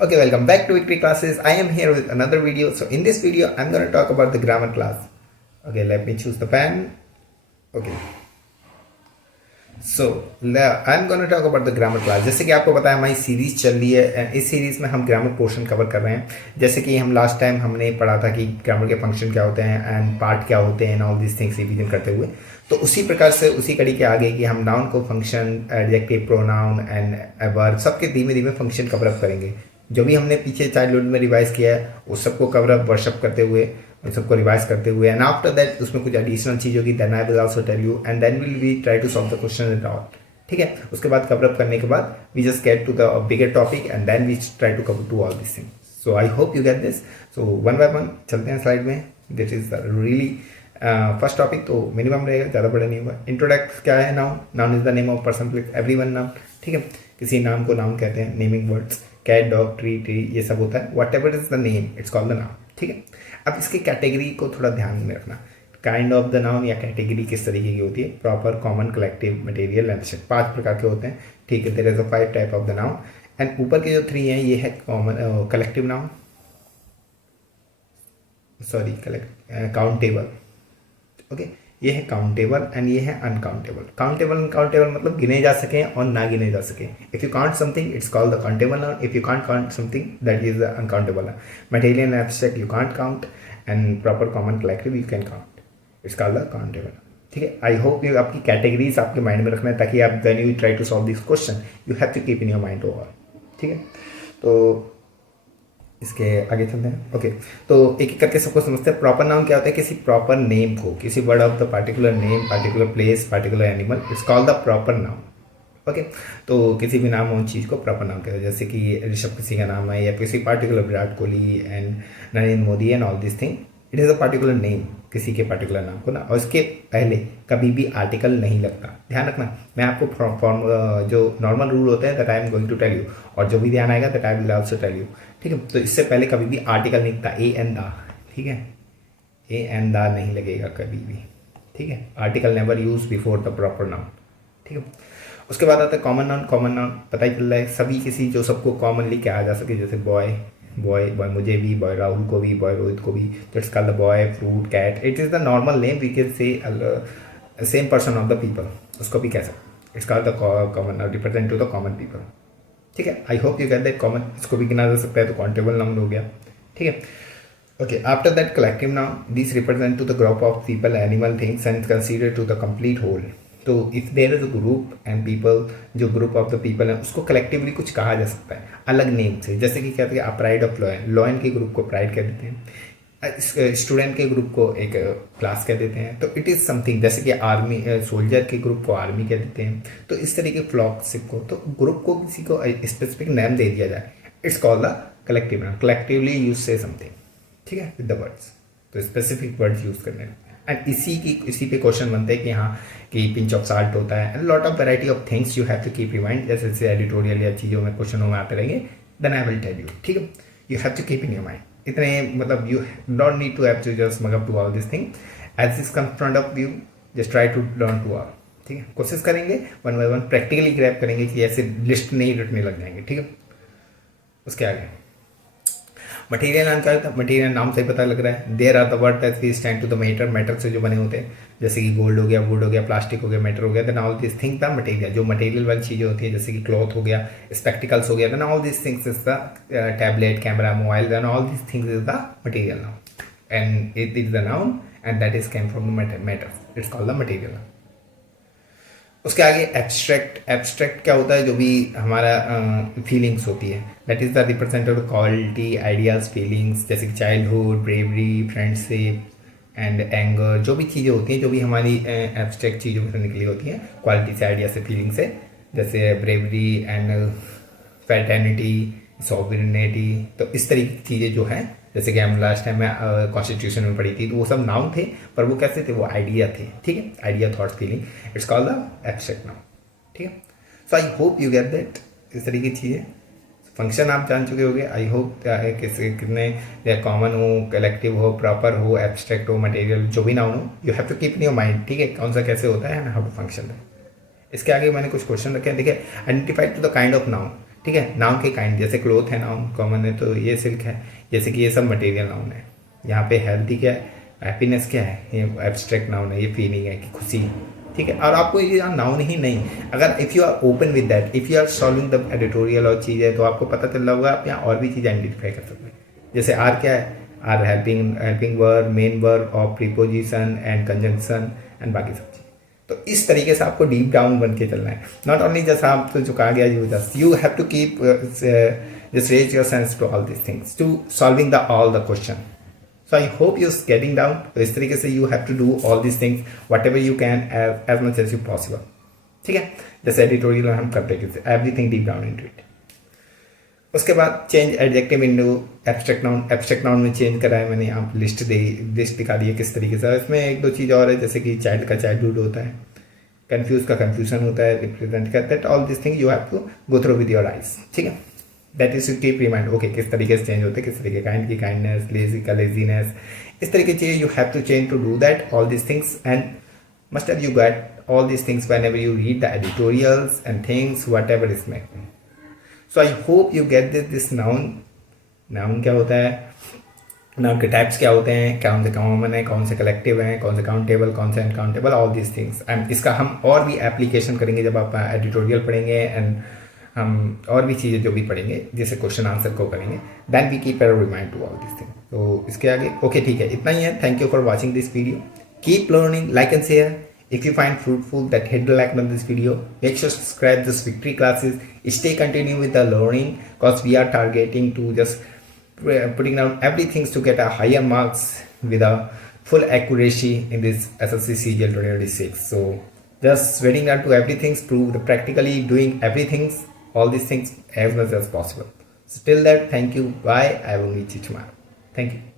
Okay, welcome back to Victory Classes. I am here with another video. So in this video, I'm going to talk about the grammar class. Okay, let me choose the pen. Okay. So I'm going to talk about the grammar class. जैसे कि आपको पता है हमारी series चल रही है, इस सीरीज में हम ग्रामर पोर्शन कवर कर रहे हैं. जैसे कि हम लास्ट टाइम हमने पढ़ा था कि ग्रामर के फंक्शन क्या होते हैं एंड पार्ट क्या होते हैं, ऑल दिस थिंग्स रिवीजन करते हुए. तो उसी प्रकार से उसी कड़ी के आगे कि हम नाउन को function, adjective, pronoun and verb सबके धीमे धीमे फंक्शन कवर अप करेंगे. जो भी हमने पीछे चाइल्डहुड में रिवाइज किया है उस सबको कवर अप वर्कशॉप करते हुए, उन सबको रिवाइज करते हुए, एंड आफ्टर दैट उसमें कुछ एडिशनल चीज़ होगी, then I will also tell you and then will we try to solve the question and all. ठीक है, उसके बाद कवर अप करने के बाद we just get to the bigger topic and then we try to cover to all this thing. So I hope you get this. So one by one चलते हैं slide में. This is really first topic तो minimum रहेगा, ज़्यादा बड़ा नहीं होगा. Introduct क्या है? Noun. Noun is the name of person, place, everyone noun. ठीक है, किसी नाम को नाउन कहते हैं. Naming words, cat, dog, tree, ये सब होता है. Whatever is the name it's called the noun. ठीक है, अब इसकी कैटेगरी को थोड़ा ध्यान में रखना. काइंड ऑफ द नाउन या कैटेगरी किस तरीके की होती है? Proper, common, collective, material, abstract. 5 प्रकार के होते हैं. ठीक है, there is a 5 type of the noun. And ऊपर के जो 3 हैं ये है common, collective noun, sorry countable. Okay, ये है काउंटेबल एंड ये है अनकाउंटेबल. काउंटेबल अनकाउंटेबल मतलब गिने जा सके और ना गिने जा सके. If you count something it's called the countable noun. If you can't count something that is the uncountable noun. Material and abstract you can't count and proper, common, collective you can count. It's called the countable. ठीक है, I hope you आपकी categories आपके mind में रखना है ताकि आप when you try to solve this question you have to keep in your mind over. ठीक है, तो इसके आगे चलते हैं. ओके, तो एक एक करके सबको समझते हैं. प्रॉपर नाउन क्या होता है? किसी प्रॉपर नेम को, किसी word of the particular name, particular place, particular animal, it's called the proper noun. Okay, तो किसी भी नाम और चीज़ को प्रॉपर नाउन कहते हैं. जैसे कि ऋषभ किसी का नाम है या किसी particular Virat Kohli and Narendra Modi and all this thing, it is a particular name, किसी के पार्टिकुलर नाम को ना. और इसके पहले कभी भी आर्टिकल नहीं लगता. ध्यान रखना, मैं आपको फॉर्म जो नॉर्मल रूल होते हैं that I am going to tell you, और जो भी ध्यान आएगा that I will also tell you. ठीक है, तो इससे पहले कभी भी आर्टिकल नहीं लगता. ए एंड दा. ठीक है, ए एंड दा नहीं लगेगा कभी भी. ठीक है, article never use before the proper noun. ठीक है, उसके बाद आता है कॉमन नाउन. कॉमन नाउन पता ही चल रहा है सभी, किसी जो सबको कॉमनली कहा जा सके. जैसे बॉय, बॉय बॉय मुझे भी, बॉय राहुल को भी, बॉय रोहित को भी. That's called the boy. Fruit, cat, it is the normal name we can say same person of the people, उसको भी कह सकते. It's called the common noun, represent to the common people. ठीक है, I hope you get that. Common इसको भी गिना जा सकता है, तो काउंटेबल नाउन हो गया. ठीक है, okay. After that collective noun. This represent to the group of people, animal, things and consider to the complete whole. तो if there is a group and people, जो ग्रुप ऑफ द पीपल है उसको collectively कुछ कहा जा सकता है अलग नेम से. जैसे कि कहते हैं प्राइड ऑफ लॉयन, लॉयन के ग्रुप को प्राइड कह देते हैं. स्टूडेंट के ग्रुप को एक क्लास कह देते हैं. तो इट इज़ समथिंग. जैसे कि आर्मी, सोल्जर के ग्रुप को आर्मी कह देते हैं. तो इस तरीके फ्लॉकशिप को, तो ग्रुप को किसी को स्पेसिफिक नेम दे दिया जाए, it's called the collective noun. Collectively use से समथिंग. ठीक है, विद द वर्ड्स. तो स्पेसिफिक वर्ड्स यूज करने हैं. एंड इसी पे क्वेश्चन बनते हैं कि हाँ कि पिंच ऑफ साल्ट होता है. And lot of variety of things you have to keep remind. जैसे एडिटोरियल या चीज़ों में क्वेश्चनों में आते रहेंगे, then I will tell you. ठीक है, you have to keep in your mind. इतने मतलब you don't need to have to just mug up to all this thing as this come front of you. Just try to learn to all. ठीक है, कोशिश करेंगे one by one practically grab करेंगे कि ऐसे list नहीं रटने लग जाएंगे. ठीक है, उसके आगे मटेरियल नाम क्या होता है? मटेरियल नाम से ही पता लग रहा है. There are the word that we stand to the matter. Matter से जो बने होते हैं, जैसे कि गोल्ड हो गया, वुड हो गया, प्लास्टिक हो गया, मेटल हो गया. Then all this thing the material. जो मटेरियल वाली चीज़ें होती है जैसे कि क्लॉथ हो गया, स्पेक्टिकल्स हो गया, then all this things is the tablet, camera, mobile, then all this things is the material noun. And it is the noun and that is came from the matter. It's called the material. उसके आगे abstract. Abstract क्या होता है? जो भी हमारा feelings होती है, that is the representative quality, ideas, feelings. जैसे कि childhood, bravery, friendship and anger. जो भी चीज़ें होती हैं, जो भी हमारी एब्स्ट्रैक्ट चीज़ों में से निकली होती हैं, क्वालिटी से, आइडिया से, फीलिंग से. जैसे ब्रेवरी एंड फैटर्निटी, सॉवरेनिटी. तो इस तरीके की चीज़ें जो हैं, जैसे कि हम लास्ट टाइम में कॉन्स्टिट्यूशन में पढ़ी थी, तो वो सब नाउन थे, पर वो कैसे थे? वो आइडिया थे. ठीक है, idea, thoughts, feeling. It's called the abstract noun. ठीक है, so I hope you get that. इस तरीके की चीज़ें. फंक्शन आप जान चुके होंगे. आई होप कितने कॉमन हो, कलेक्टिव हो, प्रॉपर हो, एब्स्ट्रैक्ट हो, मटेरियल, जो भी नाउन हो, you have to keep in your mind. ठीक है, कौन सा कैसे होता है एंड हाउ टू फंक्शन है. इसके आगे मैंने कुछ क्वेश्चन रखे हैं. देखिए, identify to the kind of noun. ठीक है। नाउन के काइंड, जैसे क्लोथ है नाउन, कॉमन है तो ये सिल्क है, जैसे कि ये सब मटेरियल नाउन है। यहाँ पे हेल्थी क्या है, हैप्पीनेस क्या है, ये एब्स्ट्रैक्ट नाउन है, ये फीलिंग है कि खुशी, ठीक है। और आपको ये नाउन ही नहीं, अगर if you are open with that, if you are solving the editorial और चीज़ें, तो आपको पता चल रहा होगा आप यहाँ और भी चीज़ आइडेंटिफाई कर सकते हैं। जैसे आर क्या है, are helping verb, main verb और प्रीपोजिशन एंड कंजंक्शन एंड बाकी सब चीज़। तो इस तरीके से आपको डीप डाउन बन के चलना है, नॉट ओनली जस्ट आप तो जो कहा गया you have to keep just raise your sense to all this things to solving the all the question. So I hope you getting down. तो इस तरीके से you have to do all this things whatever you can as much as you possible, ठीक है। जैसे editorial हम करते हैं everything deep down into it. उसके बाद change adjective into abstract noun. Abstract noun में चेंज करा है मैंने, यहाँ पर लिस्ट दिखा दी है किस तरीके से। इसमें एक दो चीज़ और है, जैसे कि चाइल्ड का चाइल्डहुड होता है, कंफ्यूज का कंफ्यूजन होता है, रिप्रेजेंट का, that all this thing you have to go through with your eyes, ठीक है। That is you keep remind, okay किस तरीके से चेंज होते हैं, किस तरीके काइंड की काइंडनेस, लेजी का लेजीनेस, इस तरीके की चीज़ें you have to change to do that all this things. And must have you get all these things whenever you read the editorials and things whatever is making. So I hope you get this noun क्या होता है, noun के types क्या होते हैं, कौन से common है, कौन से कलेक्टिव हैं, कौन से काउंटेबल, कौन से uncountable, all this things. And इसका हम और भी एप्लीकेशन करेंगे जब आप एडिटोरियल पढ़ेंगे, एंड हम और भी चीज़ें जो भी पढ़ेंगे जैसे क्वेश्चन आंसर को करेंगे, then we keep a remind to all this thing. तो इसके आगे ओके ठीक है, इतना ही है। Thank you for watching this video, keep learning, like and share. If you find fruitful, that hit the like on this video. Make sure to subscribe this victory classes. Stay continue with the learning, because we are targeting to just putting down everything to get a higher marks with a full accuracy in this SSC CGL 2026. So just waiting down to everything, prove the practically doing everything, all these things as much as possible. So till that, thank you. Bye. I will meet you tomorrow. Thank you.